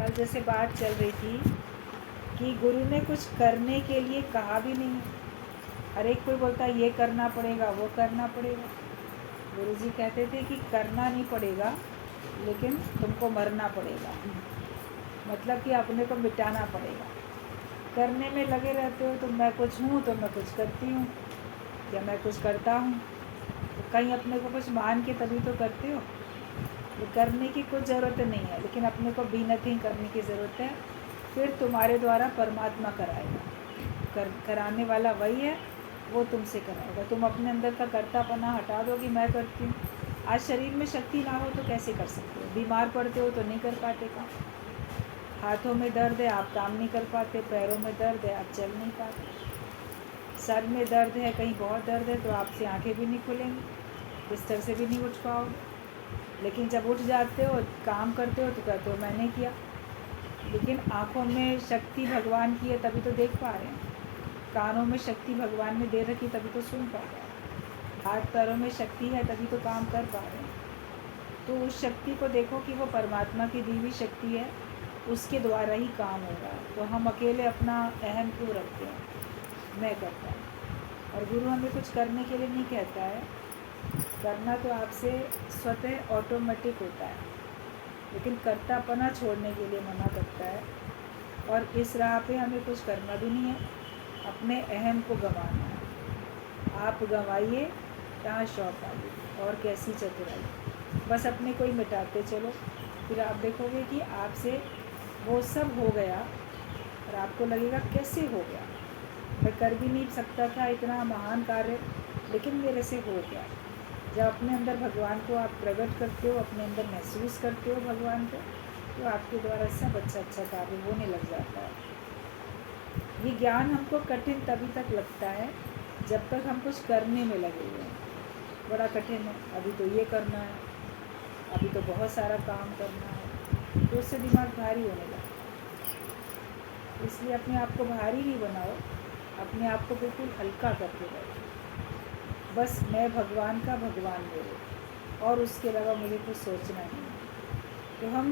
कल जैसे बात चल रही थी कि गुरु ने कुछ करने के लिए कहा भी नहीं। हर एक कोई बोलता है ये करना पड़ेगा, वो करना पड़ेगा। गुरु जी कहते थे कि करना नहीं पड़ेगा, लेकिन तुमको मरना पड़ेगा। मतलब कि अपने को मिटाना पड़ेगा। करने में लगे रहते हो, तो मैं कुछ हूँ तो मैं कुछ करती हूँ या मैं कुछ करता हूँ, तो कहीं अपने को कुछ मान के तभी तो करते हो। तो करने की कुछ ज़रूरत नहीं है, लेकिन अपने को भी नथिंग करने की ज़रूरत है। फिर तुम्हारे द्वारा परमात्मा कराएगा। कराने वाला वही है, वो तुमसे कराएगा। तुम अपने अंदर का कर्तापना हटा दो कि मैं करती हूँ। आज शरीर में शक्ति ना हो तो कैसे कर सकते हो? बीमार पड़ते हो तो नहीं कर पाते काम। हाथों में दर्द है, आप काम नहीं कर पाते। पैरों में दर्द है, आप चल नहीं पाते। सर में दर्द है, कहीं बहुत दर्द है, तो आपसे आंखें भी नहीं खुलेंगी, बिस्तर से भी नहीं उठ पाओगे। लेकिन जब उठ जाते हो, काम करते हो, तो कहते हो मैंने किया। लेकिन आँखों में शक्ति भगवान की है, तभी तो देख पा रहे हैं। कानों में शक्ति भगवान ने दे रखी, तभी तो सुन पा रहे हैं। हाथ पैरों में शक्ति है, तभी तो काम कर पा रहे हैं। तो उस शक्ति को देखो कि वो परमात्मा की दी हुई शक्ति है, उसके द्वारा ही काम हो रहा है। तो हम अकेले अपना अहम क्यों रखते हैं, मैं करता हूँ। और गुरु हमें कुछ करने के लिए नहीं कहता है। करना तो आपसे स्वतः ऑटोमेटिक होता है, लेकिन कर्तापना छोड़ने के लिए मना करता है। और इस राह पे हमें कुछ करना भी नहीं है, अपने अहम को गंवाना है। आप गंवाइए, कहाँ शौक आइए, और कैसी चतुराई। बस अपने को ही मिटाते चलो, फिर आप देखोगे कि आपसे वो सब हो गया। और आपको लगेगा कैसे हो गया, मैं कर भी नहीं सकता था इतना महान कार्य, लेकिन मेरे से हो गया। जब अपने अंदर भगवान को आप प्रकट करते हो, अपने अंदर महसूस करते हो भगवान को, तो आपके द्वारा सब अच्छा कार्य होने लग जाता है। ये ज्ञान हमको कठिन तभी तक लगता है जब तक हम कुछ करने में लगे हुए हैं। बड़ा कठिन है, अभी तो ये करना है, अभी तो बहुत सारा काम करना है, तो उससे दिमाग भारी होने लगता है। इसलिए अपने आप को भारी नहीं बनाओ, अपने आप को बिल्कुल हल्का करके रखो। बस मैं भगवान का, भगवान मेरे, और उसके अलावा मुझे कुछ सोचना नहीं है। तो हम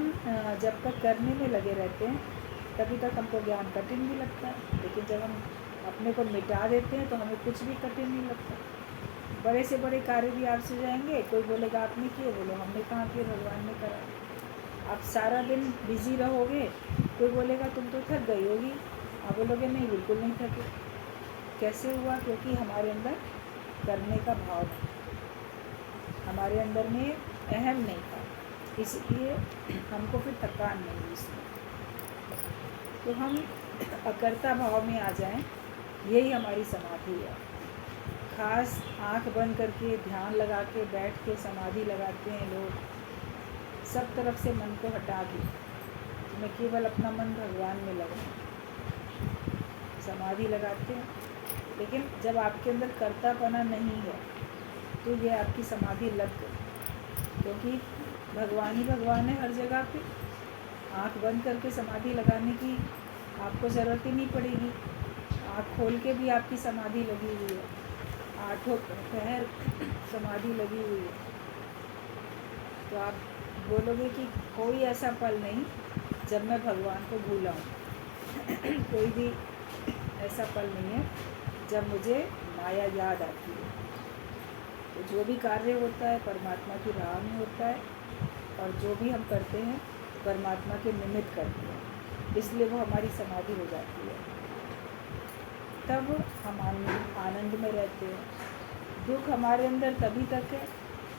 जब तक करने में लगे रहते हैं, तभी तक हमको ज्ञान कठिन भी लगता है। लेकिन जब हम अपने को मिटा देते हैं, तो हमें कुछ भी कठिन नहीं लगता। बड़े से बड़े कार्य भी आपसे हो जाएंगे, कोई बोलेगा आपने किए, बोलो हमने कहाँ किए, भगवान ने करा। आप सारा दिन बिजी रहोगे, कोई बोलेगा तुम तो थक गई होगी, आप बोलोगे नहीं, बिल्कुल नहीं थके। कैसे हुआ? क्योंकि हमारे अंदर करने का भाव नहीं, हमारे अंदर में अहम नहीं था, इसलिए हमको फिर थकान नहीं हुई इसमें। तो हम अकर्ता भाव में आ जाएं, यही हमारी समाधि है। खास आंख बंद करके ध्यान लगा के बैठ के समाधि लगाते हैं लोग, सब तरफ से मन को हटा के, तो मैं केवल अपना मन भगवान में लगाऊं, समाधि लगाते हैं। लेकिन जब आपके अंदर कर्तापना नहीं है, तो ये आपकी समाधि लग गई, क्योंकि भगवान ही भगवान है हर जगह पे। आँख बंद करके समाधि लगाने की आपको ज़रूरत ही नहीं पड़ेगी, आँख खोल के भी आपकी समाधि लगी हुई है, आठों पैर समाधि लगी हुई है। तो आप बोलोगे कि कोई ऐसा पल नहीं जब मैं भगवान को भूला हूँ। कोई भी ऐसा पल नहीं है जब मुझे माया याद आती है। तो जो भी कार्य होता है परमात्मा की राह में होता है, और जो भी हम करते हैं परमात्मा के निमित्त करते हैं, इसलिए वो हमारी समाधि हो जाती है। तब हम आनंद में रहते हैं। दुख हमारे अंदर तभी तक है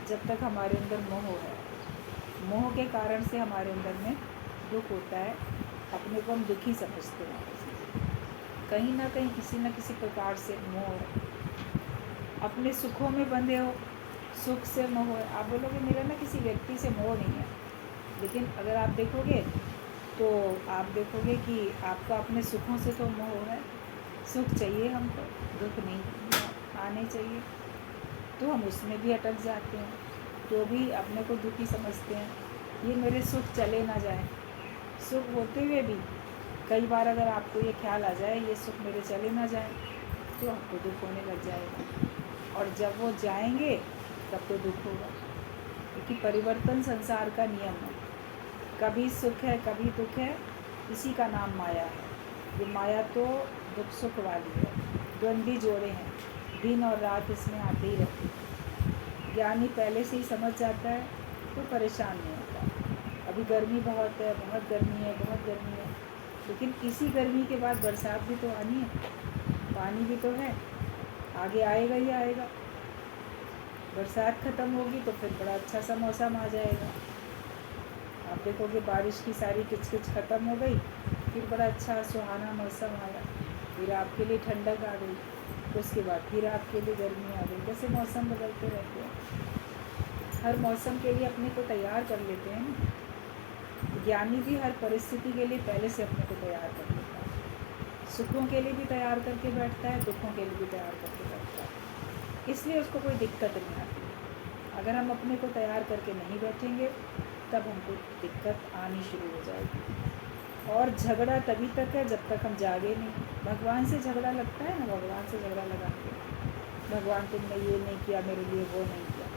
जब तक हमारे अंदर मोह है। मोह के कारण से हमारे अंदर में दुख होता है, अपने को हम दुखी समझते हैं। कहीं ना कहीं किसी न किसी प्रकार से मोह है। अपने सुखों में बंधे हो, सुख से मोह है। आप बोलोगे मेरा ना किसी व्यक्ति से मोह नहीं है, लेकिन अगर आप देखोगे तो आप देखोगे कि आपका अपने सुखों से तो मोह है। सुख चाहिए हमको, दुख नहीं आने चाहिए, तो हम उसमें भी अटक जाते हैं, तो भी अपने को दुखी समझते हैं। ये मेरे सुख चले ना जाए। सुख होते हुए भी कई बार अगर आपको ये ख्याल आ जाए ये सुख मेरे चले ना जाए, तो आपको दुख होने लग जाएगा। और जब वो जाएंगे तब तो दुख होगा, क्योंकि परिवर्तन संसार का नियम है। कभी सुख है कभी दुख है, इसी का नाम माया है। ये माया तो दुख सुख वाली है, द्वंद्वी जोड़े हैं, दिन और रात इसमें आते ही रहते हैं। ज्ञानी पहले से ही समझ जाता है तो परेशान नहीं होता। अभी गर्मी बहुत है, बहुत गर्मी है, बहुत गर्मी है, लेकिन इसी गर्मी के बाद बरसात भी तो आनी है, पानी भी तो है, आगे आएगा ही आएगा। बरसात ख़त्म होगी तो फिर बड़ा अच्छा सा मौसम आ जाएगा। आप देखोगे बारिश की सारी किचकिच ख़त्म हो गई, फिर बड़ा अच्छा सुहाना मौसम आया, फिर आपके लिए ठंडक आ गई, तो उसके बाद फिर आपके लिए गर्मी आ गई। जैसे मौसम बदलते रहते हैं, हर मौसम के लिए अपने को तैयार कर लेते हैं ना। ज्ञानी भी हर परिस्थिति के लिए पहले से अपने को तैयार कर लेता है, सुखों के लिए भी तैयार करके बैठता है, दुखों के लिए भी तैयार करके बैठता है, इसलिए उसको कोई दिक्कत नहीं आती। अगर हम अपने को तैयार करके नहीं बैठेंगे तब हमको दिक्कत आनी शुरू हो जाएगी। और झगड़ा तभी तक है जब तक हम जागे नहीं। भगवान से झगड़ा लगता है ना, भगवान से झगड़ा लगा के, भगवान तुमने ये नहीं किया मेरे लिए, वो नहीं किया,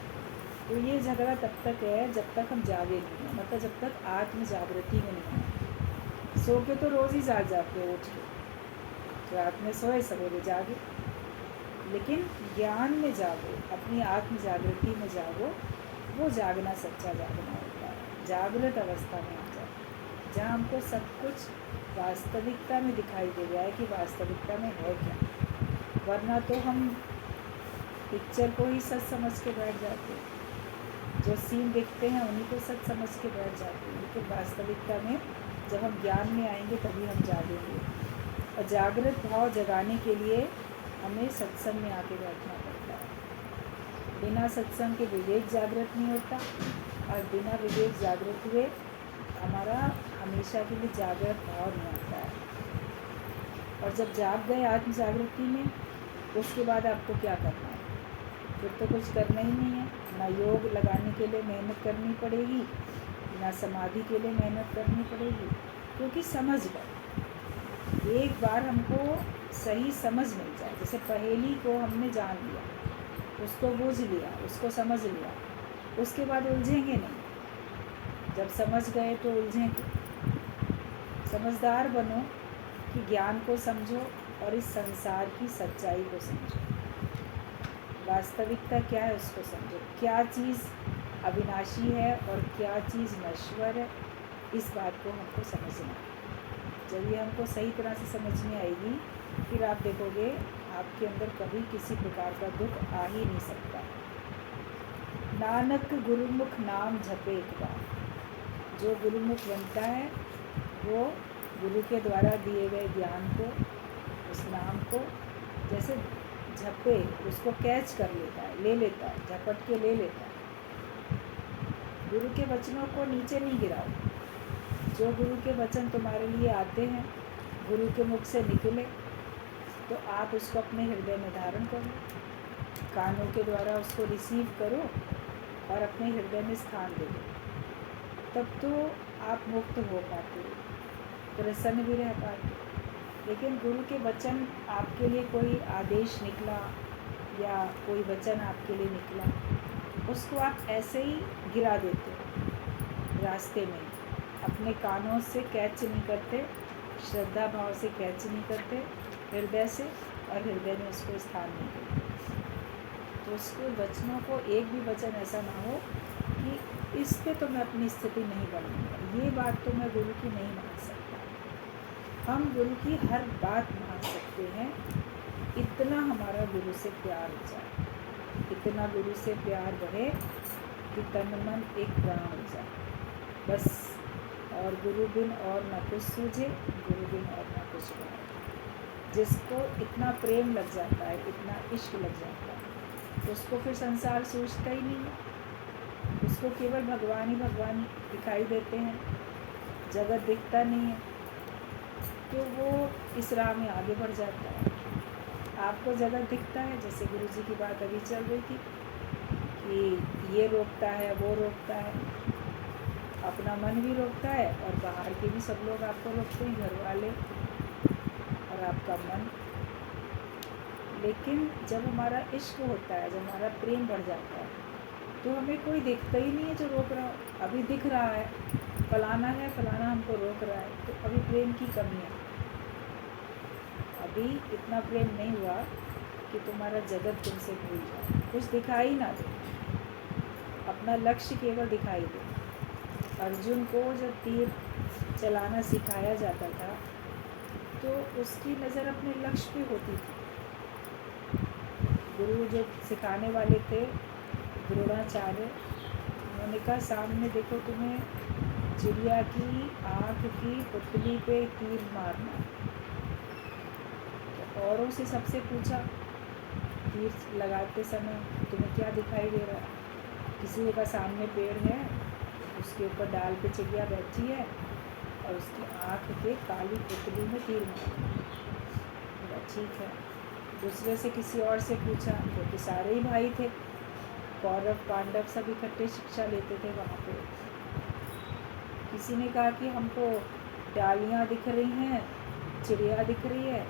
तो ये झगड़ा तब तक है जब तक हम जागे नहीं हैं, मतलब जब तक आत्म जागृति में नहीं है। सो के तो रोज़ ही जाग जाते हो उठ के, रात में सोए सवेरे जागे, लेकिन ज्ञान में जागो, अपनी आत्म जागृति में जागो, वो जागना सच्चा जागना होता है। जागृत अवस्था में आ जाए जहाँ हमको सब कुछ वास्तविकता में दिखाई दे रहा है कि वास्तविकता में है क्या, वरना तो हम पिक्चर को ही सच समझ के बैठ जाते हैं, जो सीन देखते हैं उन्हीं को सच समझ के बैठ जाते हैं। लेकिन वास्तविकता में जब हम ज्ञान में आएंगे तभी हम जागेंगे। और जागृत भाव जगाने के लिए हमें सत्संग में आके बैठना पड़ता है। बिना सत्संग के विवेक जागृत नहीं होता, और बिना विवेक जागृत हुए हमारा हमेशा के लिए जागृत भाव नहीं आता है। और जब जाग गए आत्म जागृति में, उसके बाद आपको क्या करना है? फिर तो कुछ करना ही नहीं है। ना योग लगाने के लिए मेहनत करनी पड़ेगी, ना समाधि के लिए मेहनत करनी पड़ेगी, क्योंकि समझ गए। एक बार हमको सही समझ मिल जाए, जैसे पहेली को हमने जान लिया, उसको बूझ लिया, उसको समझ लिया, उसके बाद उलझेंगे नहीं। जब समझ गए तो उलझेंगे। समझदार बनो कि ज्ञान को समझो और इस संसार की सच्चाई को समझो। वास्तविकता क्या है उसको समझो, क्या चीज़ अविनाशी है और क्या चीज़ नश्वर है, इस बात को हमको समझना है। जब ये हमको सही तरह से समझ में आएगी, फिर आप देखोगे आपके अंदर कभी किसी प्रकार का दुख आ ही नहीं सकता। नानक गुरुमुख नाम जपे एक बार। जो गुरुमुख बनता है वो गुरु के द्वारा दिए गए ज्ञान को, उस नाम को जैसे झपे, उसको कैच कर लेता है, ले लेता है, झपट के ले लेता है। गुरु के वचनों को नीचे नहीं गिराओ। जो गुरु के वचन तुम्हारे लिए आते हैं, गुरु के मुख से निकले, तो आप उसको अपने हृदय में धारण करो, कानों के द्वारा उसको रिसीव करो और अपने हृदय में स्थान दे दो। तब तो आप मुक्त हो पाते हो, प्रसन्न भी रह पाते हो। लेकिन गुरु के वचन आपके लिए कोई आदेश निकला या कोई वचन आपके लिए निकला, उसको आप ऐसे ही गिरा देते हो रास्ते में, अपने कानों से कैच नहीं करते, श्रद्धा भाव से कैच नहीं करते हृदय से, और हृदय में उसको स्थान नहीं देते। तो उसके वचनों को एक भी वचन ऐसा ना हो कि इस पे तो मैं अपनी स्थिति नहीं बनूंगा, ये बात तो मैं गुरु की नहीं मान सकता। हम गुरु की हर बात मान सकते हैं, इतना हमारा गुरु से प्यार हो जाए, इतना गुरु से प्यार बढ़े कि तन मन एक प्राण हो जाए, बस। और गुरु बिन और न कुछ सूझे, गुरु बिन और न कुछ बने। जिसको इतना प्रेम लग जाता है, इतना इश्क लग जाता है, तो उसको फिर संसार सूझता ही नहीं है। उसको केवल भगवान ही भगवान दिखाई देते हैं, जगत दिखता नहीं है, तो वो इस राह में आगे बढ़ जाता है। आपको जगत दिखता है, जैसे गुरु जी की बात अभी चल रही थी कि ये रोकता है, वो रोकता है, अपना मन भी रोकता है और बाहर के भी सब लोग आपको रोकते हैं, घर वाले और आपका मन। लेकिन जब हमारा इश्क होता है, जब हमारा प्रेम बढ़ जाता है, तो हमें कोई दिखता ही नहीं है जो रोक रहा हो। अभी दिख रहा है फलाना है, फलाना हमको रोक रहा है, तो अभी प्रेम की कमी है। अभी इतना प्रेम नहीं हुआ कि तुम्हारा जगत तुमसे भूल जाए, कुछ दिखाई ना दे, अपना लक्ष्य केवल दिखाई दे। अर्जुन को जब तीर चलाना सिखाया जाता था तो उसकी नज़र अपने लक्ष्य पे होती थी। गुरु जो सिखाने वाले थे द्रोणाचार्य, उन्होंने कहा सामने देखो, तुम्हें चिड़िया की आँख की पुतली पे तीर मारना। तो औरों से सबसे पूछा तीर लगाते समय तुम्हें क्या दिखाई दे रहा है? किसी का सामने पेड़ है, उसके ऊपर डाल पे चिड़िया बैठी है और उसकी आँख पे काली पुतली में तीर मारना। ठीक है। दूसरे से किसी और से पूछा, क्योंकि सारे ही भाई थे, कौरव पांडव सब इकट्ठे शिक्षा लेते थे वहाँ पे। किसी ने कहा कि हमको डालियाँ दिख रही हैं, चिड़िया दिख रही है,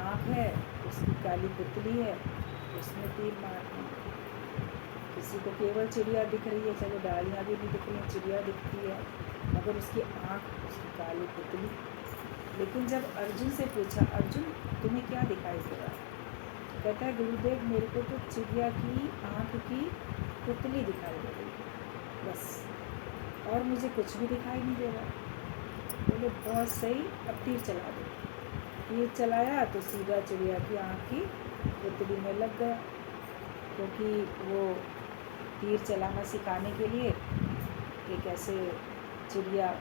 आँख है, उसकी काली पुतली है, उसमें तीर मारना। किसी को केवल चिड़िया दिख रही है, चलो डालियाँ भी नहीं दिख रही हैं, चिड़िया दिखती है, मगर उसकी आँख, उसकी काली पुतली। लेकिन जब अर्जुन से पूछा, अर्जुन तुम्हें क्या दिखाई दे रहा है? तो कहता है गुरुदेव मेरे को तो चिड़िया की आँख की पुतली दिखाई दे रही है, बस, और मुझे कुछ भी दिखाई नहीं दे रहा। बोले बहुत सही, अब तीर चला दो। तीर चलाया तो सीधा चिड़िया की आँख की पुतली में लग गया, क्योंकि वो तीर चलाना सिखाने के लिए एक ऐसे चिड़िया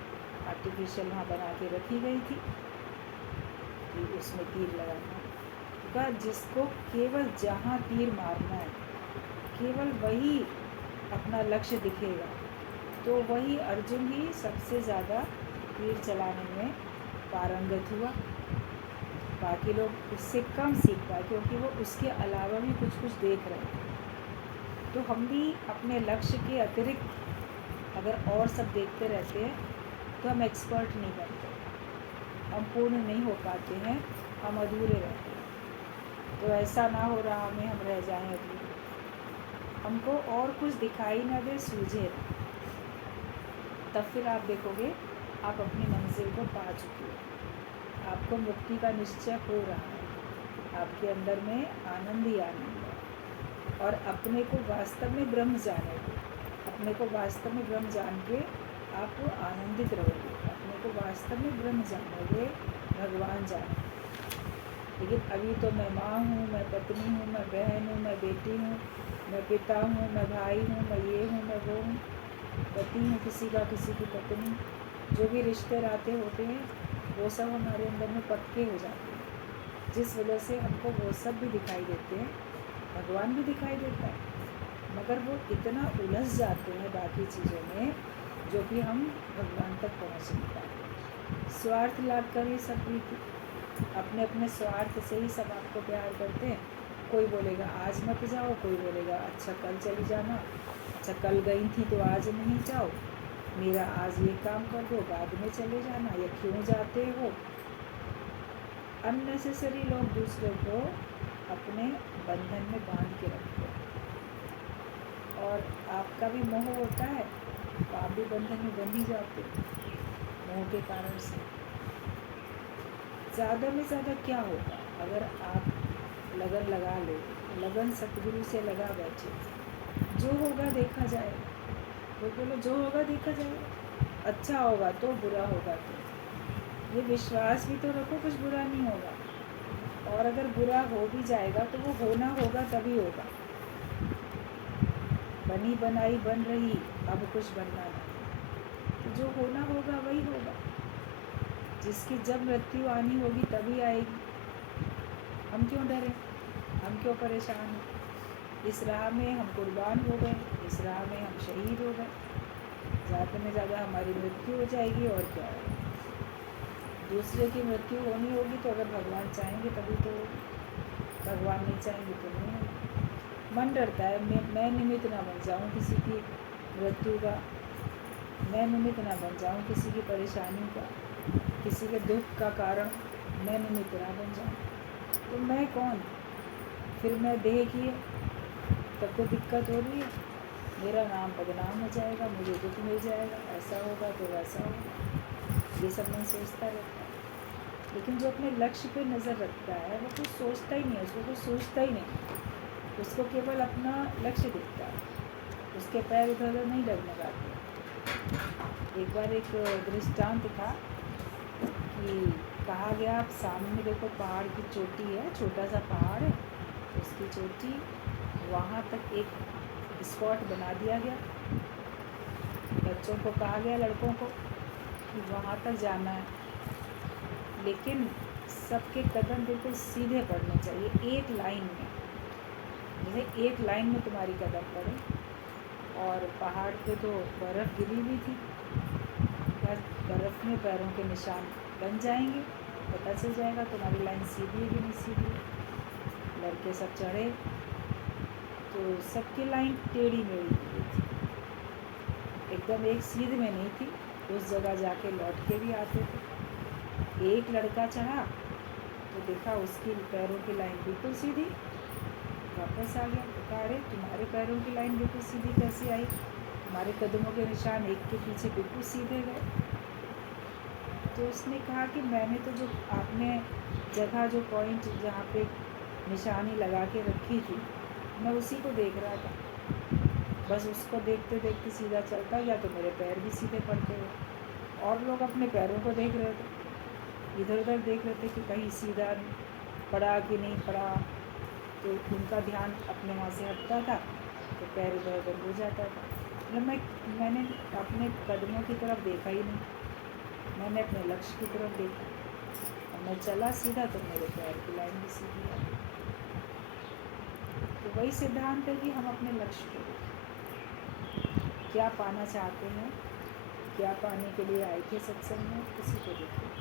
आर्टिफिशियल वहाँ बना के रखी गई थी कि उसमें तीर लगाना का, जिसको केवल जहाँ तीर मारना है केवल वही अपना लक्ष्य दिखेगा, तो वही अर्जुन ही सबसे ज़्यादा तीर चलाने में पारंगत हुआ। बाकी लोग उससे कम सीख पाए, क्योंकि वो उसके अलावा भी कुछ कुछ देख रहे हैं। तो हम भी अपने लक्ष्य के अतिरिक्त अगर और सब देखते रहते हैं तो हम एक्सपर्ट नहीं बनते, हम पूर्ण नहीं हो पाते हैं, हम अधूरे रहते हैं। तो ऐसा ना हो रहा हमें, हम रह जाएं अधूरे, हमको और कुछ दिखाई ना दे, सूझे ना, तब फिर आप देखोगे आप अपनी मंजिल को पा चुके हो, आपको मुक्ति का निश्चय हो रहा है, आपके अंदर में आनंद ही आनंद है। और अपने को वास्तव में ब्रह्म जाने दो, अपने को वास्तव में ब्रह्म जान के आप आनंदित रहोगे, अपने को वास्तव में ब्रह्म जानोगे, भगवान जानो। लेकिन अभी तो मैं माँ हूँ, मैं पत्नी हूँ, मैं बहन हूँ, मैं बेटी हूँ, मैं पिता हूँ, मैं भाई हूँ, मैं ये हूँ, मैं वो हूँ, पति हूँ किसी का, किसी की पत्नी, जो भी रिश्ते नाते होते हैं वो सब हमारे अंदर में पक्के हो जाते हैं, जिस वजह से हमको वो सब भी दिखाई देते हैं, भगवान भी दिखाई देता है, मगर वो इतना उलझ जाते हैं बाकी चीज़ों में जो कि हम भगवान तक पहुँच नहीं पाते। स्वार्थ लाभ कर ही सब प्रीति, अपने अपने स्वार्थ से ही सब आपको प्यार करते हैं। कोई बोलेगा आज मत जाओ, कोई बोलेगा अच्छा कल चली जाना, अच्छा कल गई थी तो आज नहीं जाओ, मेरा आज ये काम कर दो, बाद में चले जाना, या क्यों जाते हो। अननेसेसरी लोग दूसरे को अपने बंधन में बांध के रखते हैं, और आपका भी मोह होता है तो आप भी बंधन में बंध ही जाते हो मोह के कारण से। ज़्यादा में ज़्यादा क्या होगा अगर आप लगन लगा लो, लगन सतगुरु से लगा बैठे, जो होगा देखा जाएगा, वो बोलो जो होगा देखा जाएगा, अच्छा होगा तो बुरा होगा तो, ये विश्वास भी तो रखो कुछ बुरा नहीं होगा, और अगर बुरा हो भी जाएगा तो वो होना होगा तभी होगा। बनी बनाई बन रही, अब कुछ बनना नहीं, तो जो होना होगा वही होगा, जिसकी जब मृत्यु आनी होगी तभी आएगी। हम क्यों डरें, हम क्यों परेशान हैं? इस राह में हम कुर्बान हो गए, इस राह में हम शहीद हो गए, ज़्यादा में ज़्यादा हमारी मृत्यु हो जाएगी और क्या है। दूसरे की मृत्यु होनी होगी तो अगर भगवान चाहेंगे तभी तो होगी, भगवान नहीं चाहेंगे तो नहीं होगी। मन डरता है मैं निमित्त ना बन जाऊं किसी की मृत्यु का, मैं निमित्त ना बन जाऊं किसी की परेशानी का, किसी के दुख का कारण मैं निमित्त ना बन जाऊं। तो मैं कौन, फिर मैं देह की है, तब तो दिक्कत हो रही है, मेरा नाम बदनाम हो जाएगा, मुझे दुख मिल जाएगा, ऐसा होगा तो वैसा होगा, ये सब मन सोचता रहता है। लेकिन जो अपने लक्ष्य पे नज़र रखता है वो कुछ सोचता ही नहीं है, उसको कुछ सोचता ही नहीं, उसको केवल अपना लक्ष्य दिखता है, उसके पैर इधर उधर नहीं डगने लगाते। एक बार एक दृष्टांत था कि कहा गया, आप सामने देखो पहाड़ की चोटी है, छोटा सा पहाड़ है, उसकी चोटी, वहाँ तक एक स्पॉट बना दिया गया। बच्चों को कहा गया, लड़कों को, कि वहाँ तक जाना है, लेकिन सबके कदम बिल्कुल सीधे पड़ने चाहिए, एक लाइन में, जैसे एक लाइन में तुम्हारी कदम पड़े। और पहाड़ पे तो बर्फ़ गिरी हुई थी, क्या बर्फ़ में पैरों के निशान बन जाएंगे, पता चल जाएगा तुम्हारी लाइन सीधी है कि नहीं सीधी है। लड़के सब चढ़े तो सबकी लाइन टेढ़ी मेढ़ी हुई थी, एकदम एक सीध में नहीं थी, उस जगह जाके लौट के भी आते थे। एक लड़का चढ़ा तो देखा उसकी पैरों की लाइन बिल्कुल सीधी, वापस आ गया, तो कहा, अरे तुम्हारे पैरों की लाइन बिल्कुल सीधी कैसे आई, तुम्हारे कदमों के निशान एक के पीछे बिल्कुल सीधे गए। तो उसने कहा कि मैंने तो जो आपने जगह, जो पॉइंट जहाँ पे निशानी लगा के रखी थी, मैं उसी को देख रहा था, बस उसको देखते देखते सीधा चलता गया तो मेरे पैर भी सीधे पड़ते गए। और लोग अपने पैरों को देख रहे थे, इधर उधर देख रहे थे कि कहीं सीधा पड़ा कि नहीं पड़ा, तो उनका ध्यान अपने वहाँ से हटता था तो पैर इधर उधर हो जाता था। मतलब मैंने अपने कदमों की तरफ देखा ही नहीं, मैंने अपने लक्ष्य की तरफ देखा, और मैं चला सीधा तो मेरे पैर की लाइन भी सीधी आई। तो वही सिद्धांत है कि हम अपने लक्ष्य को देखें, क्या पाना चाहते हैं, क्या पाने के लिए आए थे सत्संग में, उसी को देखें।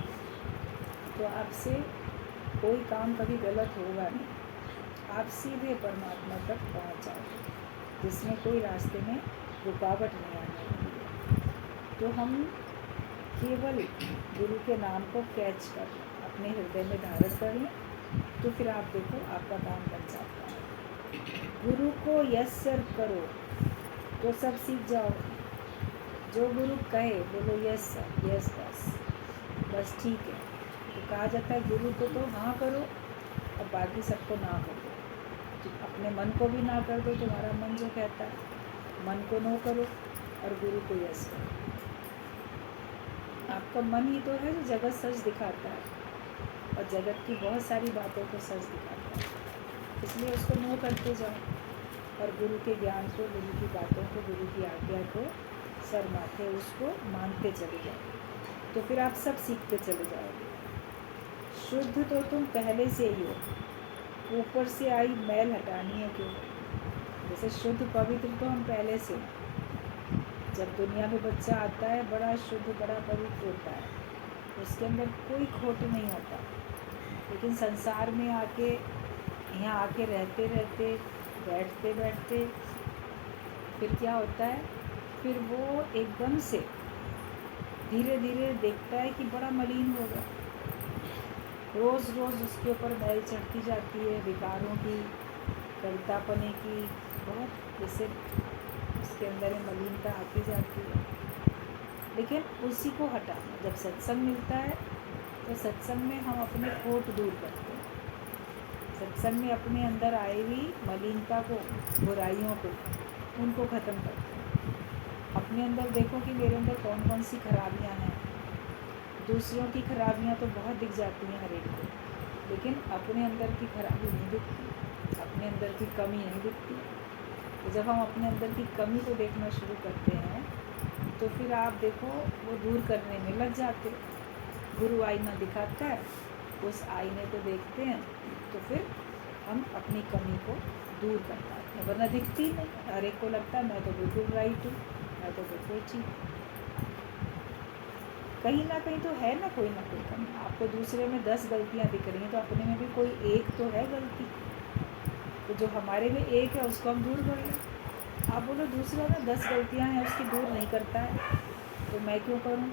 तो आपसे कोई काम कभी गलत होगा नहीं, आप सीधे परमात्मा तक पहुंच जाओगे, जिसमें कोई रास्ते में रुकावट नहीं आने वाली है। तो हम केवल गुरु के नाम को कैच कर लें, अपने हृदय में धारण कर लें, तो फिर आप देखो आपका काम बन जाता है। गुरु को यस सर करो तो सब सीख जाओ, जो गुरु कहे बोलो यस सर, यस बस ठीक है। तो कहा जाता है गुरु को तो हाँ करो और बाकी सबको ना कर दो। तो अपने मन को भी ना कर दो, तुम्हारा मन जो कहता है, मन को नो करो और गुरु को यस करो। आपका मन ही तो है जो जगत सच दिखाता है, और जगत की बहुत सारी बातों को सच दिखाता है, इसलिए उसको नो करते जाओ, और गुरु के ज्ञान को, गुरु की बातों को, गुरु की आज्ञा को सर माथे उसको मानते चले जाओ, तो फिर आप सब सीखते चले जाओगे। शुद्ध तो तुम पहले से ही हो, ऊपर से आई मैल हटानी है क्यों। जैसे शुद्ध पवित्र तो हम पहले से हैं। जब दुनिया में बच्चा आता है बड़ा शुद्ध, बड़ा पवित्र होता है, उसके अंदर कोई खोट नहीं होता, लेकिन संसार में आके, यहाँ आके रहते रहते, बैठते बैठते फिर क्या होता है, फिर वो एकदम से धीरे धीरे देखता है कि बड़ा मलिन हो गया, रोज़ रोज़ उसके ऊपर मैल चढ़ती जाती है, विकारों की, कवितापने की, बहुत जैसे उसके अंदर मलिनता आती जाती है। लेकिन उसी को हटाना, जब सत्संग मिलता है तो सत्संग में हम अपने खोट दूर करते हैं, सत्संग में अपने अंदर आई हुई मलिनता को, बुराइयों को, उनको ख़त्म करते हैं। अपने अंदर देखो कि मेरे अंदर कौन कौन सी खराबियाँ हैं। दूसरों की खराबियाँ तो बहुत दिख जाती हैं हर एक को, लेकिन अपने अंदर की खराबी नहीं दिखती, अपने अंदर की कमी नहीं दिखती। तो जब हम अपने अंदर की कमी को देखना शुरू करते हैं तो फिर आप देखो वो दूर करने में लग जाते। गुरु आईना दिखाता है, उस आईने को देखते हैं तो फिर हम अपनी कमी को दूर कर पाते हैं, वरना दिखती नहीं। हर एक को लगता है मैं तो बिल्कुल राइट हूँ, मैं तो बिल्कुल ठीक हूँ। कहीं ना कहीं तो है ना कोई कमी। आपको दूसरे में 10 गलतियाँ दिख रही हैं तो अपने में भी कोई एक तो है गलती, तो जो हमारे में एक है उसको हम दूर कर लें। आप बोलो दूसरा में 10 गलतियाँ हैं उसकी दूर नहीं करता है तो मैं क्यों करूँ,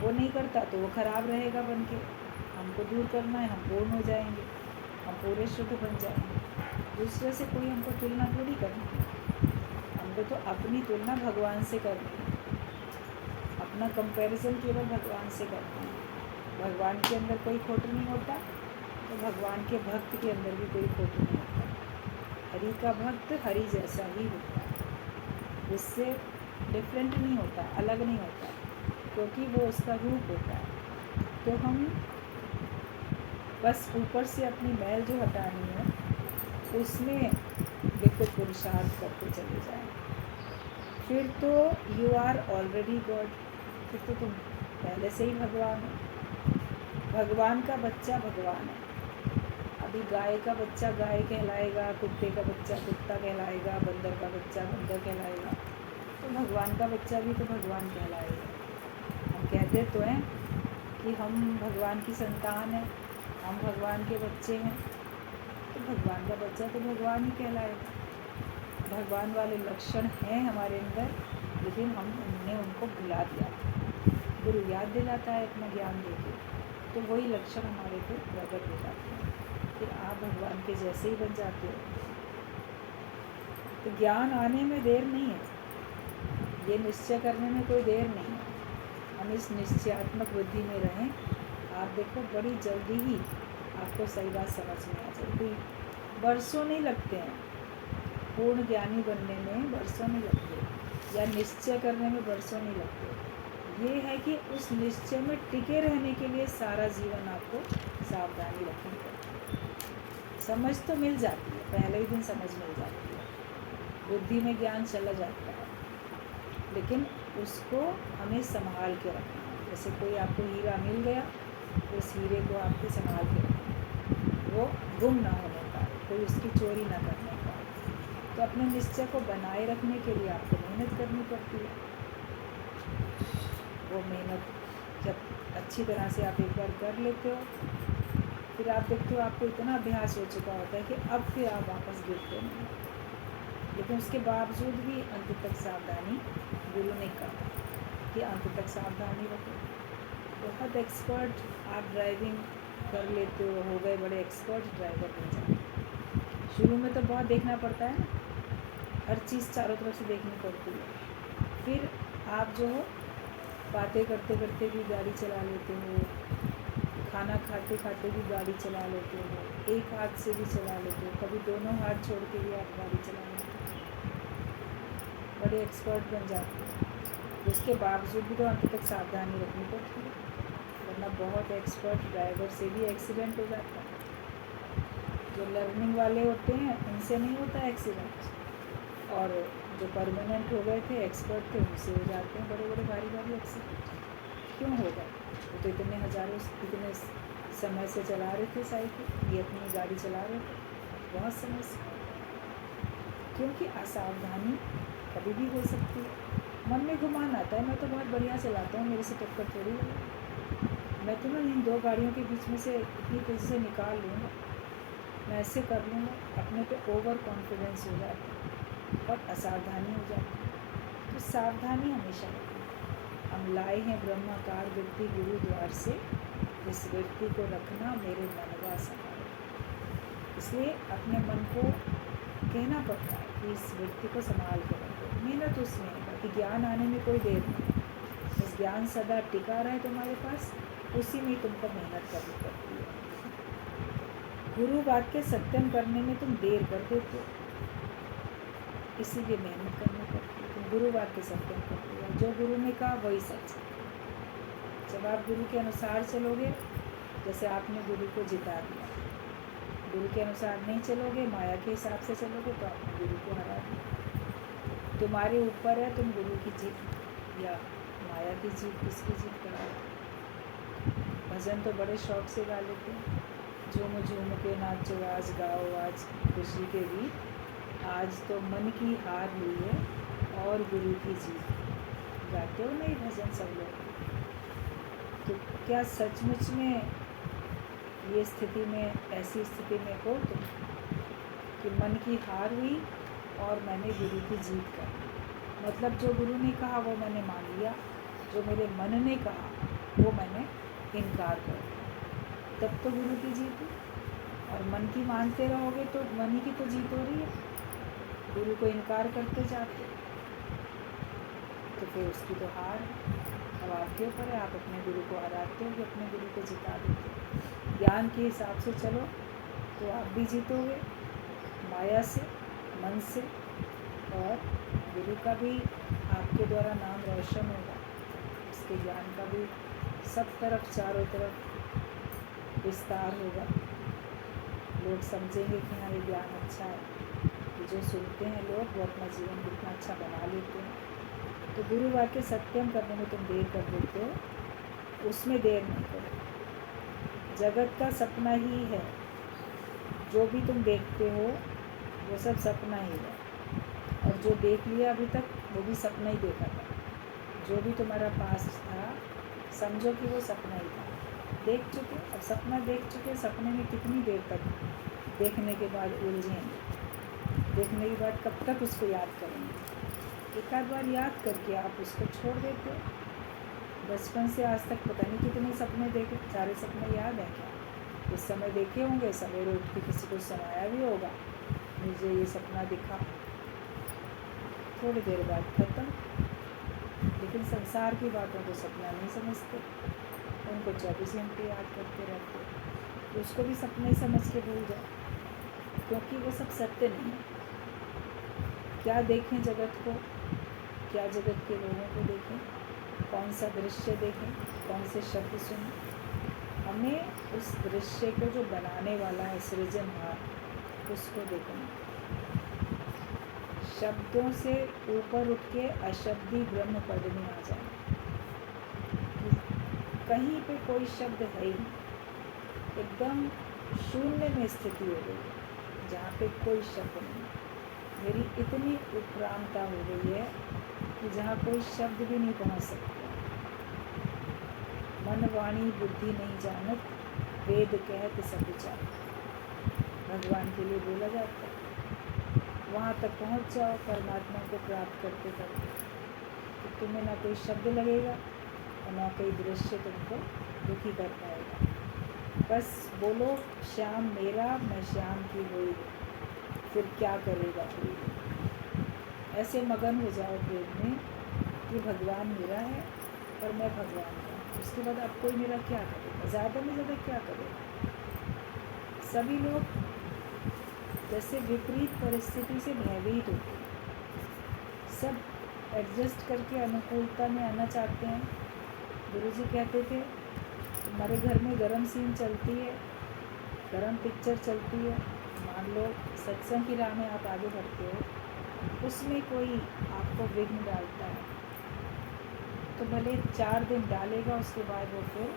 वो नहीं करता तो वो ख़राब रहेगा बन के। हमको दूर करना है, हम पूर्ण हो जाएंगे, हम पूरे शुद्ध बन जाएंगे। दूसरे से कोई हमको तुलना थोड़ी करनी है। पे तो अपनी तुलना भगवान से करनी है, अपना कंपैरिजन केवल भगवान से करना है। भगवान के अंदर कोई खोट नहीं होता, तो भगवान के भक्त के अंदर भी कोई खोट नहीं होता। हरि का भक्त हरि जैसा ही होता है, उससे डिफरेंट नहीं होता, अलग नहीं होता, क्योंकि वो उसका रूप होता है। तो हम बस ऊपर से अपनी मैल जो हटानी है, उसमें देखो पुरुषार्थ करते चले जाएं, फिर तो यू आर ऑलरेडी गॉड। फिर तो तुम पहले से ही भगवान हो। भगवान का बच्चा भगवान है। अभी गाय का बच्चा गाय कहलाएगा, कुत्ते का बच्चा कुत्ता कहलाएगा, बंदर का बच्चा बंदर कहलाएगा, तो भगवान का बच्चा भी तो भगवान कहलाएगा। हम कहते तो हैं कि हम भगवान की संतान हैं, हम भगवान के बच्चे हैं, तो भगवान का बच्चा तो भगवान ही कहलाएगा। भगवान वाले लक्षण हैं हमारे अंदर, लेकिन हमने उनको भुला दिया। गुरु याद दिलाता है अपना ज्ञान देके, तो वही लक्षण हमारे को प्रकट हो जाते हैं, फिर आप भगवान के जैसे ही बन जाते हो। तो ज्ञान आने में देर नहीं है, ये निश्चय करने में कोई देर नहीं है। हम इस निश्चयात्मक बुद्धि में रहें, आप देखो बड़ी जल्दी ही आपको सही बात समझ में आ जाएगी। वर्षों नहीं लगते हैं, पूर्ण ज्ञानी बनने में वर्षों नहीं लगते, या निश्चय करने में वर्षों नहीं लगते। ये है कि उस निश्चय में टिके रहने के लिए सारा जीवन आपको सावधानी रखनी पड़ती है। समझ तो मिल जाती है, पहले ही दिन समझ मिल जाती है, बुद्धि में ज्ञान चला जाता है, लेकिन उसको हमें संभाल के रखना है। जैसे कोई आपको हीरा मिल गया, तो उस हीरे को आपको संभाल के रखना है, वो गुम ना होने पाए, कोई उसकी चोरी ना करने पाए। तो अपने निश्चय को बनाए रखने के लिए आपको मेहनत करनी पड़ती है। वो मेहनत जब अच्छी तरह से आप एक बार कर लेते हो, फिर आप देखते हो आपको इतना अभ्यास हो चुका होता है कि अब फिर आप वापस गिरते नहीं। लेकिन उसके बावजूद भी अंत तक सावधानी गुरु ने कहा कि अंत तक सावधानी रखो। बहुत एक्सपर्ट आप ड्राइविंग कर लेते हो गए बड़े एक्सपर्ट ड्राइवर बन जाते। शुरू में तो बहुत देखना पड़ता है ना, हर चीज़ चारों तरफ से देखनी पड़ती है। फिर आप जो हो बातें करते करते भी गाड़ी चला लेते हो, खाना खाते खाते भी गाड़ी चला लेते हो, एक हाथ से भी चला लेते हो, कभी दोनों हाथ छोड़ के भी आप गाड़ी चला लेते हो, बड़े एक्सपर्ट बन जाते हो। उसके बावजूद भी तो अंत तक सावधानी रखनी पड़ती है, वरना बहुत एक्सपर्ट ड्राइवर से भी एक्सीडेंट हो जाता है। जो लर्निंग वाले होते हैं उनसे नहीं होता एक्सीडेंट, और जो परमानेंट हो गए थे एक्सपर्ट थे उनसे हो जाते हैं बड़े बड़े भारी भारी एक्सीडेंट। क्यों होगा? वो तो इतने हज़ारों इतने समय से चला रहे थे साइकिल, ये अपनी गाड़ी चला रहे थे बहुत समय से। क्योंकि असावधानी कभी भी हो सकती है। मन में गुमान आता है मैं तो बहुत बढ़िया चलाता हूँ, मेरे से टक्कर थोड़ी होगी, मैं तो ना इन दो गाड़ियों के बीच में से इतनी तेज़ी से निकाल लूँगा, मैं ऐसे कर लूँगा। अपने पे ओवर कॉन्फिडेंस हो जाता है और असावधानी हो जाती है। तो सावधानी हमेशा रखना। हम लाए हैं ब्रह्माकार वृत्ति गुरु द्वार से, इस वृत्ति को रखना मेरे मनवा सहारे। इसलिए अपने मन को कहना पड़ता है कि इस वृत्ति को संभाल कर रखो। मेहनत उसमें है, बाकी ज्ञान आने में कोई देर नहीं। इस ज्ञान सदा टिका रहे तुम्हारे पास, उसी में तुमको मेहनत करनी पड़ती है। गुरु वाक्य सत्यम करने में तुम देर कर देते हो, इसीलिए मेहनत करनी पड़ती है। तुम गुरु वाक्य सत्यम करते हो, जो गुरु ने कहा वही सच है। जब आप गुरु के अनुसार चलोगे, जैसे आपने गुरु को जिता दिया, गुरु के अनुसार नहीं चलोगे, माया के हिसाब से चलोगे, तो आपने गुरु को हरा दिया। तुम्हारे ऊपर है तुम गुरु की जीत या माया की जीत, किसकी जीत कराओ। भजन तो बड़े शौक से गा लेते हैं, झूम झूम के नाचो आज गाओ आज खुशी के गीत, आज तो मन की हार हुई है और गुरु की जीत। गाते हो नहीं भजन सब लोग? तो क्या सचमुच में ये स्थिति में, ऐसी स्थिति में हो तुम कि मन की हार हुई और मैंने गुरु की जीत कर ली? मतलब जो गुरु ने कहा वो मैंने मान लिया, जो मेरे मन ने कहा वो मैंने इनकार कर दिया, तब तो गुरु की जीत हुई। और मन की मानते रहोगे तो मन ही की तो जीत हो रही है, गुरु को इनकार करते जाते। तो फिर उसकी तो हार है। अब आपके ऊपर है, आप अपने गुरु को हराते हो कि अपने गुरु को जिता देते हो। ज्ञान के हिसाब से चलो तो आप भी जीतोगे माया से, मन से, और गुरु का भी आपके द्वारा नाम रोशन होगा, उसके ज्ञान का भी सब तरफ चारों तरफ विस्तार होगा। लोग समझेंगे कि हाँ ये ज्ञान अच्छा है, कि जो सुनते हैं लोग वो अपना जीवन कितना अच्छा बना लेते हैं। तो गुरु वाक्य सत्यम करने में तुम देर कर देते हो, उसमें देर नहीं करो। जगत का सपना ही है, जो भी तुम देखते हो वो सब सपना ही है, और जो देख लिया अभी तक वो भी सपना ही देखा था। जो भी तुम्हारा पास्ट था समझो कि वो सपना ही था, देख चुके। अब सपना देख चुके, सपने में कितनी देर तक देखने के बाद उलझेंगे, देखने के बाद कब तक उसको याद करेंगे। एक आध बार याद करके आप उसको छोड़ देते हो। बचपन से आज तक पता नहीं कितने सपने देखे, सारे सपने याद हैं क्या? उस समय देखे होंगे, सवेरे उठ के किसी को सुनाया भी होगा, मुझे ये सपना दिखा, थोड़ी देर बाद खत्म। लेकिन संसार की बातों को सपना नहीं समझते, उनको 24 घंटे याद करते रहते, तो उसको भी सपने समझ के भूल जाओ, क्योंकि वो सब सत्य नहीं है। क्या देखें जगत को, क्या जगत के लोगों को देखें, कौन सा दृश्य देखें, कौन से शब्द सुनें, हमें उस दृश्य को जो बनाने वाला है सृजनहार, उसको देखना। शब्दों से ऊपर उठ के अशब्दी ब्रह्म पद में आ जाए। कहीं पे कोई शब्द है ही नहीं, एकदम शून्य में स्थिति हो गई है, जहाँ पे कोई शब्द नहीं। मेरी इतनी उपरामता हो गई है कि जहाँ कोई शब्द भी नहीं पहुँच सकता। मन वाणी बुद्धि नहीं जानत, वेद कहत सब विचार, भगवान के लिए बोला जाता है। वहाँ तक पहुँच जाओ परमात्मा को प्राप्त करते करते, तो तुम्हें ना कोई शब्द लगेगा और ना कोई दृश्य तुमको दुखी कर पाएगा। बस बोलो श्याम मेरा, मैं श्याम की हुई, फिर क्या करेगा कोई। ऐसे मगन हो जाओ प्रेम में कि भगवान मेरा है और मैं भगवान का। उसके बाद अब कोई मेरा क्या करेगा, ज़्यादा में ज़्यादा क्या करेगा। सभी लोग जैसे विपरीत परिस्थिति से भयभीत होते हैं, सब एडजस्ट करके अनुकूलता में आना चाहते हैं। गुरुजी कहते थे तुम्हारे घर में गरम सीन चलती है, गरम पिक्चर चलती है, मान लो सत्संग की राह में आप आगे बढ़ते हो, उसमें कोई आपको विघ्न डालता है, तो भले 4 दिन डालेगा, उसके बाद वो फिर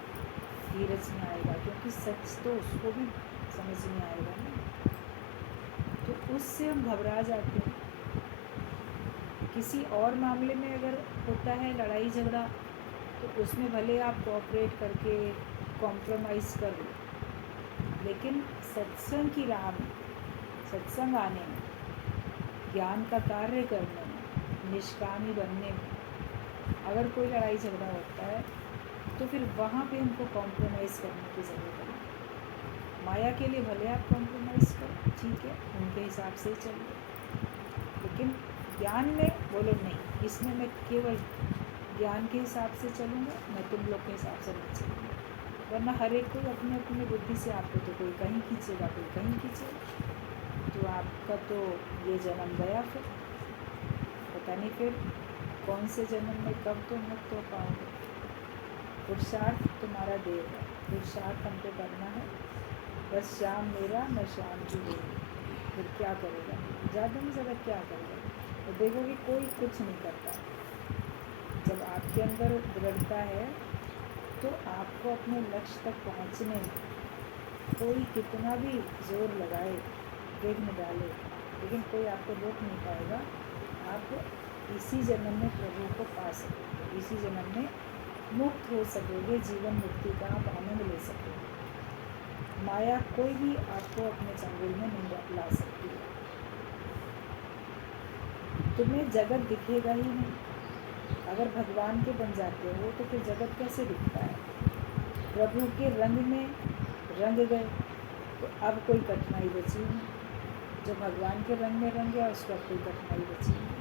धीरज में आएगा, क्योंकि सच तो उसको भी समझ में आएगा ना। तो उससे हम घबरा जाते हैं। किसी और मामले में अगर होता है लड़ाई झगड़ा, तो उसमें भले आप कोऑपरेट करके कॉम्प्रोमाइज़ कर लो, लेकिन सत्संग की राह में, सत्संग आने में, ज्ञान का कार्य करने में, निष्कामी बनने में अगर कोई लड़ाई झगड़ा होता है, तो फिर वहाँ पे हमको कॉम्प्रोमाइज़ करने की ज़रूरत है। माया के लिए भले आप कॉम्प्रोमाइज़ करो, ठीक है, उनके हिसाब से ही चलिए, लेकिन ज्ञान में बोलो नहीं, इसमें मैं केवल ज्ञान के हिसाब से चलूँगा, मैं तुम लोग के हिसाब से नहीं चलूँगा। वरना हर एक कोई अपने अपने बुद्धि से आपको तो कोई कहीं खींचेगा, कोई कहीं खींचेगा, तो आपका तो ये जन्म गया, फिर पता नहीं फिर कौन से जन्म में कब तुम मुक्त हो पाओगे। पुरुषार्थ तुम्हारा देव है, पुरुषार्थ हमको करना है। बस श्याम मेरा, मैं श्याम की हूँ, फिर क्या करेगा, ज़्यादा में ज़्यादा क्या करेगा। तो देखोगे कोई कुछ नहीं करता। जब आपके अंदर दृढ़ता है तो आपको अपने लक्ष्य तक पहुँचने में कोई कितना भी जोर लगाए, विघ्न डाले, लेकिन कोई आपको रोक नहीं पाएगा। आप इसी जन्म में प्रभु को पा सकोगे, इसी जन्म में मुक्त हो सकोगे, जीवन मुक्ति का आप आनंद ले सकोगे। माया कोई भी आपको अपने चंगुल में नहीं ला सकती है। तुम्हें जगत दिखेगा ही नहीं। अगर भगवान के बन जाते हो तो फिर जगत कैसे दिखता है। प्रभु के रंग में रंग गए तो अब कोई कठिनाई बची नहीं। जो भगवान के रंग में रंग गया उसको अब कोई कठिनाई बची नहीं।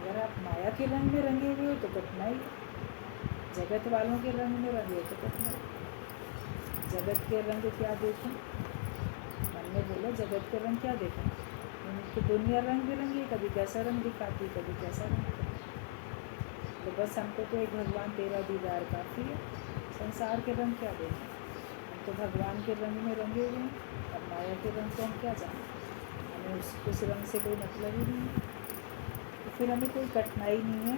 अगर आप माया के रंग में रंगे हुए हो तो कठिनाई है, जगत वालों के रंग में रंगे हो तो कठिनाई। जगत के रंग क्या देखें, मन में बोला जगत के रंग क्या देखें, उनकी दुनिया रंग बिरंगी है, कभी कैसा रंग दिखाती, कभी कैसा रंग दिखाती। तो बस हमको तो एक भगवान तेरा दीदार काफ़ी है, संसार के रंग क्या देखें। हम तो भगवान के रंग में रंगे हुए हैं, और माया के रंग को हम क्या जानें, हमें उस रंग से कोई मतलब ही नहीं है। तो फिर हमें कोई कठिनाई नहीं है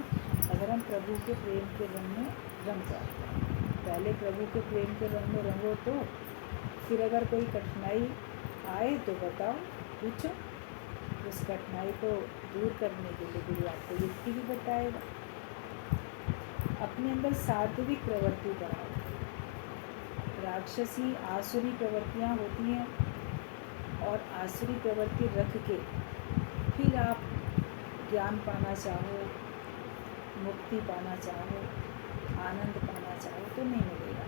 अगर हम प्रभु के प्रेम के रंग में रंग जाते हैं। पहले प्रभु के प्रेम के रंग में रंगो, तो फिर अगर कोई कठिनाई आए तो बताओ, पूछो, उस कठिनाई को दूर करने के लिए गुरु आपको युक्ति भी बताएगा। अपने अंदर सात्विक प्रवृत्ति बढ़ाओ। राक्षसी आसुरी प्रवृत्तियाँ होती हैं, और आसुरी प्रवृत्ति रख के फिर आप ज्ञान पाना चाहो, मुक्ति पाना चाहो, आनंद पाना चाहो तो नहीं मिलेगा,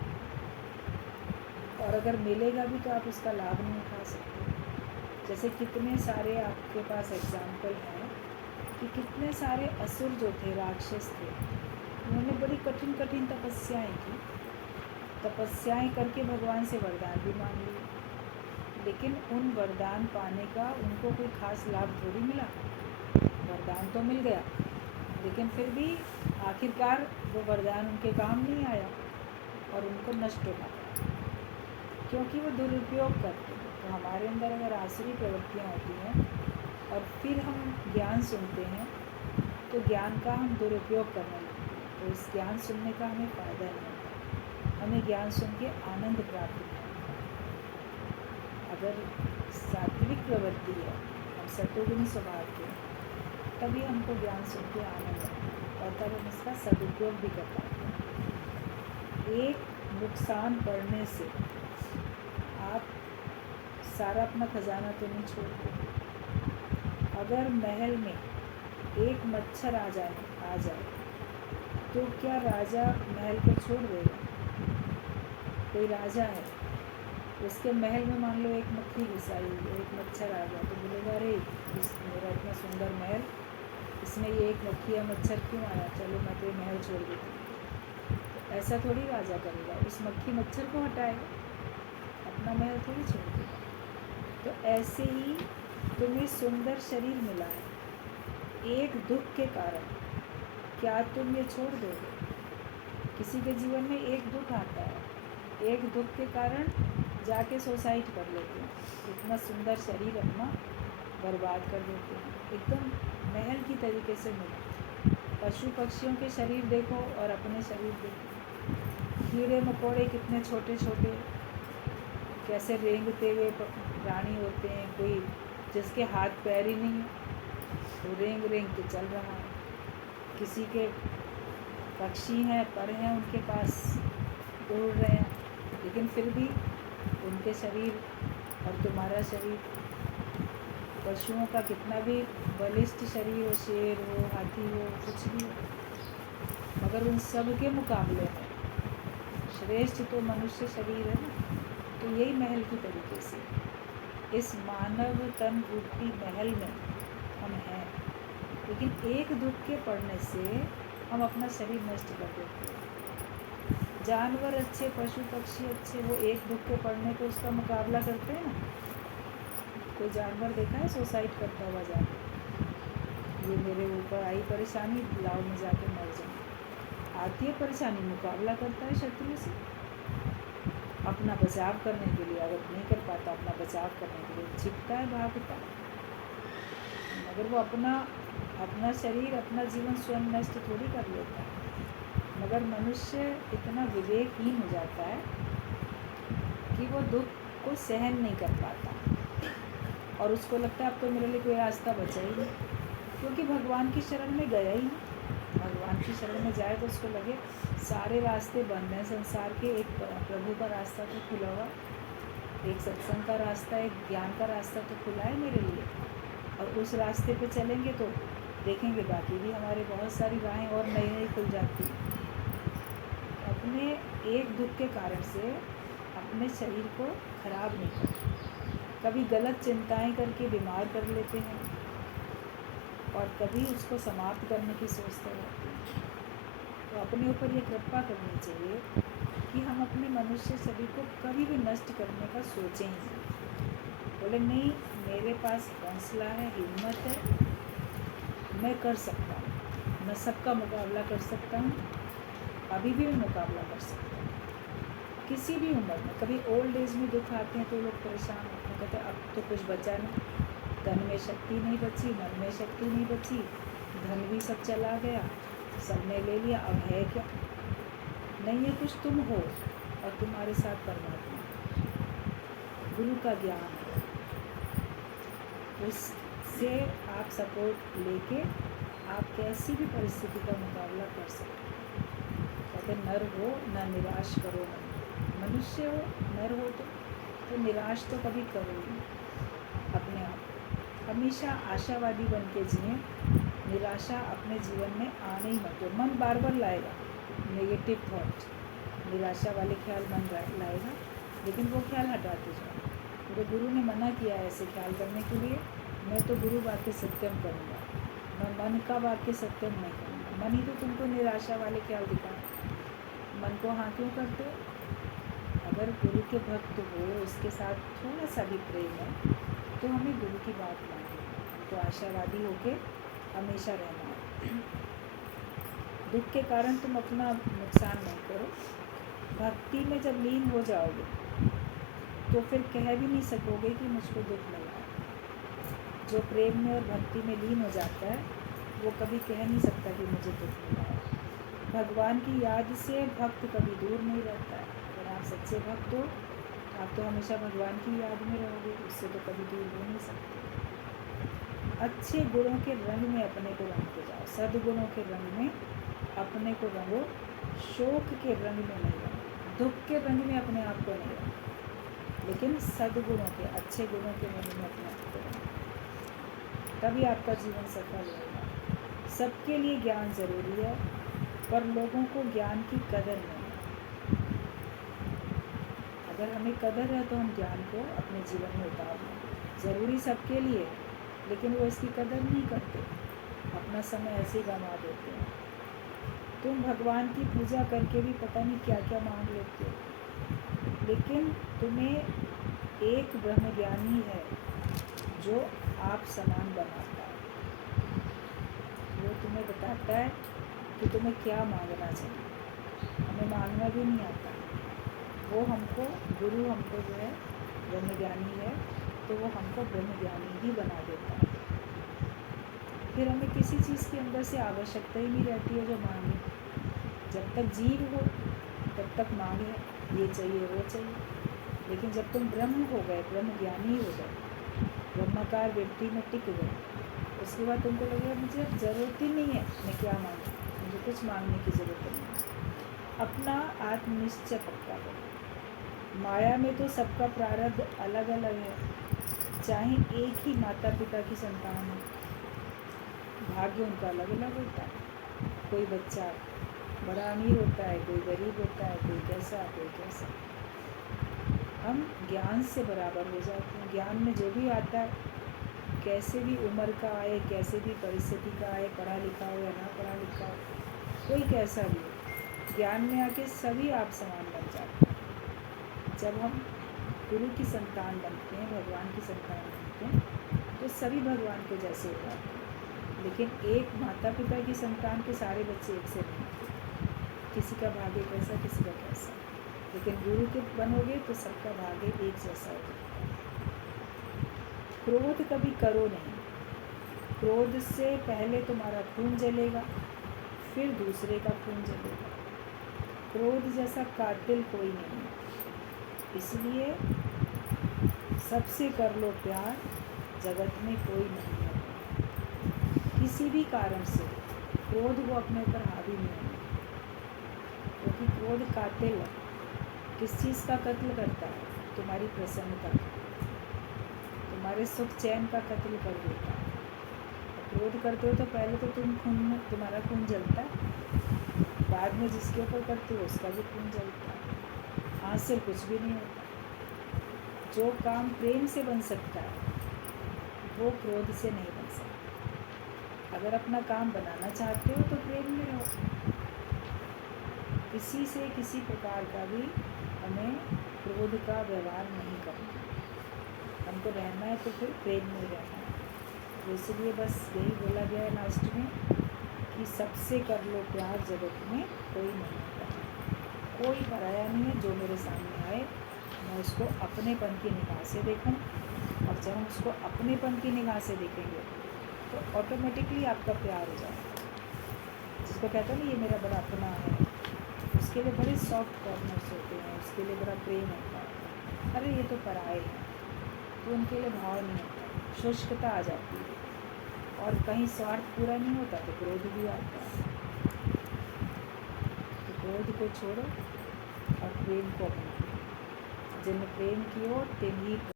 और अगर मिलेगा भी तो आप उसका लाभ नहीं उठा सकते। जैसे कितने सारे आपके पास एग्जाम्पल हैं कि कितने सारे असुर जो थे, राक्षस थे, उन्होंने बड़ी कठिन कठिन तपस्याएं की, तपस्याएं करके भगवान से वरदान भी मांग लिए, लेकिन उन वरदान पाने का उनको कोई खास लाभ थोड़ी मिला। वरदान तो मिल गया, लेकिन फिर भी आखिरकार वो वरदान उनके काम नहीं आया और उनको नष्ट होना पड़ा, क्योंकि वो दुरुपयोग करते हैं। तो हमारे अंदर अगर आसुरी प्रवृत्तियाँ होती हैं और फिर हम ज्ञान सुनते हैं, तो ज्ञान का हम दुरुपयोग करने लगते हैं, तो इस ज्ञान सुनने का हमें फ़ायदा नहीं होता। हमें ज्ञान सुन के आनंद प्राप्त नहीं होता। अगर सात्विक प्रवृत्ति है, हम सत्वगुणी स्वभाव के, तभी हमको ज्ञान सुन के आनंद आता है, और तब हम इसका सदुपयोग भी कर पाते हैं। एक नुकसान पड़ने से आप सारा अपना खजाना तो नहीं छोड़ते। अगर महल में एक मच्छर आ जाए तो क्या राजा महल को छोड़ देगा? कोई राजा है, उसके महल में मान लो एक मक्खी घुस आई, एक मच्छर आ गया, तो बोलेगा अरे मेरा इतना सुंदर महल, इसमें ये एक मक्खी या मच्छर क्यों आया, चलो मैं तो ये महल छोड़ देती हूँ। तो ऐसा थोड़ी राजा करेगा, उस मक्खी मच्छर को हटाएगा, अपना महल थोड़ी छोड़ देगा। तो ऐसे ही तुम्हें सुंदर शरीर मिला है, एक दुख के कारण क्या तुम ये छोड़ दोगे? किसी के जीवन में एक दुख आता है, एक दुख के कारण जाके सुसाइड कर लेते हैं, इतना सुंदर शरीर अपना बर्बाद कर देते हैं, एकदम महल की तरीके से मिला। पशु पक्षियों के शरीर देखो और अपने शरीर देखो, कीड़े मकोड़े कितने छोटे छोटे, कैसे रेंगते हुए प्राणी होते हैं, कोई जिसके हाथ पैर ही नहीं है, वो रेंग रेंग के चल रहा है। किसी के पक्षी हैं, पर हैं, उनके पास उड़ रहे हैं, लेकिन फिर भी उनके शरीर और तुम्हारा शरीर, पशुओं का कितना भी बलिष्ठ शरीर हो, शेर हो, हाथी हो, कुछ भी हो, मगर उन सब के मुकाबले में श्रेष्ठ तो मनुष्य शरीर है ना। तो यही महल की तरीके से इस मानव तन रूपी महल में हम हैं, लेकिन एक दुख के पड़ने से हम अपना शरीर नष्ट कर देते हैं। जानवर अच्छे, पशु पक्षी अच्छे, वो एक दुख के पड़ने पे उसका मुकाबला करते हैं ना। कोई जानवर देखा है सुसाइड करता हुआ जाके, ये मेरे ऊपर आई परेशानी, लाओ में जाके मर जाऊँ। आती है परेशानी, मुकाबला करता है शत्रु से अपना बचाव करने के लिए, अगर नहीं कर पाता अपना बचाव करने के लिए छिपता है, भागता है, मगर वो अपना शरीर, अपना जीवन स्वयं नष्ट थोड़ी कर लेता है। मगर मनुष्य इतना विवेकहीन हो जाता है कि वो दुख को सहन नहीं कर पाता, और उसको लगता है अब तो मेरे लिए कोई रास्ता बचा ही नहीं, क्योंकि भगवान की शरण में गया ही नहीं। भगवान की शरण में जाए तो उसको लगे सारे रास्ते बंद हैं संसार के, एक प्रभु का रास्ता तो खुला हुआ, एक सत्संग का रास्ता, एक ज्ञान का रास्ता तो खुला है मेरे लिए, और उस रास्ते पे चलेंगे तो देखेंगे बाकी भी हमारे बहुत सारी राहें और नई नई खुल जाती हैं। अपने एक दुख के कारण से अपने शरीर को खराब नहीं करते, कभी गलत चिंताएं करके बीमार कर लेते हैं, और कभी उसको समाप्त करने की सोचते रहते हैं। तो अपने ऊपर ये कृपा करनी चाहिए कि हम अपने मनुष्य शरीर को कभी भी नष्ट करने का सोचें ही नहीं। बोले नहीं, मेरे पास हौसला है, हिम्मत है, मैं कर सकता हूँ, मैं सबका मुकाबला कर सकता हूँ, अभी भी मैं मुकाबला कर सकता हूँ किसी भी उम्र में। कभी ओल्ड एज में दुख आते हैं तो लोग परेशान होते हैं, कहते हैं अब तो कुछ बचा नहीं, तन में शक्ति नहीं बची, मन में शक्ति नहीं बची, धन भी सब चला गया, सबने ले लिया, अब है क्या? नहीं है कुछ, तुम हो और तुम्हारे साथ परमात्मा, गुरु का ज्ञान है, उससे आप सपोर्ट लेके आप कैसी भी परिस्थिति का मुकाबला कर सकते हैं। कहते नर हो न निराश करो मन, मनुष्य हो, नर हो तो निराश तो कभी करो ही नहीं अपने आप। हमेशा आशावादी बन के जिए, निराशा अपने जीवन में आने ही मत दो। मन बार बार लाएगा नेगेटिव थॉट, निराशा वाले ख्याल मन लाएगा, लेकिन वो ख्याल हटाते जाओ। मेरे गुरु ने मना किया है ऐसे ख्याल करने के लिए। मैं तो गुरु वाक्य सत्यम करूँगा, मैं मन का वाक्य सत्यम नहीं करूँगा। मन ही तो तुमको निराशा वाले ख्याल दिखाए, मन को हाँ क्यों करते हो? अगर गुरु के भक्त हो, उसके साथ थोड़ा सा भी प्रेम है, तो हमें गुरु की बात मानिए, हमको आशावादी होके हमेशा रहना है। दुख के कारण तुम अपना नुकसान नहीं करो। भक्ति में जब लीन हो जाओगे तो फिर कह भी नहीं सकोगे कि मुझको दुख मिला है। जो प्रेम में और भक्ति में लीन हो जाता है वो कभी कह नहीं सकता कि मुझे दुख मिला है। भगवान की याद से भक्त कभी दूर नहीं रहता है। अगर आप सच्चे भक्त हो आप तो हमेशा भगवान की याद में रहोगे, उससे तो कभी दूर हो नहीं सकते। अच्छे गुणों के रंग में अपने को रंगते जाओ, सद्गुणों के रंग में अपने को रंगो, शोक के रंग में नहीं रंगो, दुख के रंग में अपने आप को नहीं रंगो, लेकिन सद्गुणों के, अच्छे गुणों के रंग में अपने आप को रंगो, तभी आपका जीवन सफल होगा। सबके लिए ज्ञान ज़रूरी है, पर लोगों को ज्ञान की कदर नहीं है। अगर हमें कदर है तो हम ज्ञान को अपने जीवन में उतार लें। ज़रूरी सबके लिए, लेकिन वो इसकी कदर नहीं करते, अपना समय ऐसे ही गंवा देते हैं। तुम भगवान की पूजा करके भी पता नहीं क्या क्या मांग लेते हो, लेकिन तुम्हें एक ब्रह्म ज्ञानी है जो आप समान बनाता है। वो तुम्हें बताता है कि तुम्हें क्या मांगना चाहिए। हमें मांगना भी नहीं आता, वो हमको, गुरु हमको जो है ब्रह्म ज्ञानी है, तो वो हमको ब्रह्म ज्ञानी ही बना देता है। फिर हमें किसी चीज़ के अंदर से आवश्यकता ही नहीं रहती है जो मांगे। जब तक जीव हो तब तक मांगे, ये चाहिए वो चाहिए, लेकिन जब तुम ब्रह्म हो गए, ब्रह्म ज्ञानी हो गए, ब्रह्माकार व्यक्ति में टिक गए, उसके बाद तुमको लगेगा मुझे अब ज़रूरत ही नहीं है, मैं क्या मांगूँ, मुझे कुछ मांगने की ज़रूरत नहीं है। अपना आत्मनिश्चय पक्का करो। माया में तो सबका प्रारब्ध अलग अलग है, चाहे एक ही माता पिता की संतान हो, भाग्य उनका अलग अलग होता है। कोई बच्चा बड़ा अमीर होता है, कोई गरीब होता है, कोई कैसा कोई कैसा। हम ज्ञान से बराबर हो जाते हैं। ज्ञान में जो भी आता है, कैसे भी उम्र का आए, कैसे भी परिस्थिति का आए, पढ़ा लिखा हो या ना पढ़ा लिखा हो, कोई कैसा भी हो, ज्ञान में आके सभी आप समान बन जाते हैं। जब हम गुरु की संतान बनते हैं, भगवान की संतान बनते हैं, तो सभी भगवान के जैसे हो जाते हैं। लेकिन एक माता पिता की संतान के सारे बच्चे एक से नहीं होते, किसी का भाग्य कैसा, किसी का कैसा। लेकिन गुरु के बनोगे तो सबका भाग्य एक जैसा हो जाता है। क्रोध कभी करो नहीं। क्रोध से पहले तुम्हारा खून जलेगा, फिर दूसरे का खून जलेगा। क्रोध जैसा कातिल कोई नहीं है, इसलिए सबसे कर लो प्यार, जगत में कोई नहीं है। किसी भी कारण से क्रोध वो अपने ऊपर हावी नहीं है, क्योंकि क्रोध कातिल है। किस चीज़ का कत्ल करता है? तुम्हारी प्रसन्नता का, तुम्हारे सुख चैन का कत्ल कर देता है। क्रोध करते हो तो पहले तो तुम्हारा खून जलता है, बाद में जिसके ऊपर करते हो उसका भी खून जलता है। हाथ से कुछ भी नहीं होता। जो काम प्रेम से बन सकता है वो क्रोध से नहीं बन सकता। अगर अपना काम बनाना चाहते हो तो प्रेम में रहो। किसी से किसी प्रकार का भी हमें क्रोध का व्यवहार नहीं करना। हमको रहना है तो फिर प्रेम में रहना है। तो इसलिए बस यही बोला गया है लास्ट में कि सबसे कर लो प्यार, जगत में कोई नहीं होता, कोई पराया नहीं है। जो मेरे सामने आए मैं उसको अपनेपन की निगाह से देखूं, और जब हम उसको अपनेपन की निगाह से देखेंगे तो ऑटोमेटिकली आपका प्यार हो जाएगा। जिसको कहते हैं ना ये मेरा बड़ा अपना है, उसके लिए बड़े सॉफ्ट कॉर्नर्स होते हैं, उसके लिए बड़ा प्रेम होता है। अरे ये तो पराए हैं, तो उनके लिए भाव नहीं होता, शुष्कता आ जाती है, और कहीं स्वार्थ पूरा नहीं होता तो क्रोध भी आता है। तो क्रोध को छोड़ो और प्रेम को अपनाओ। जिनमें प्रेम की हो तिन्ही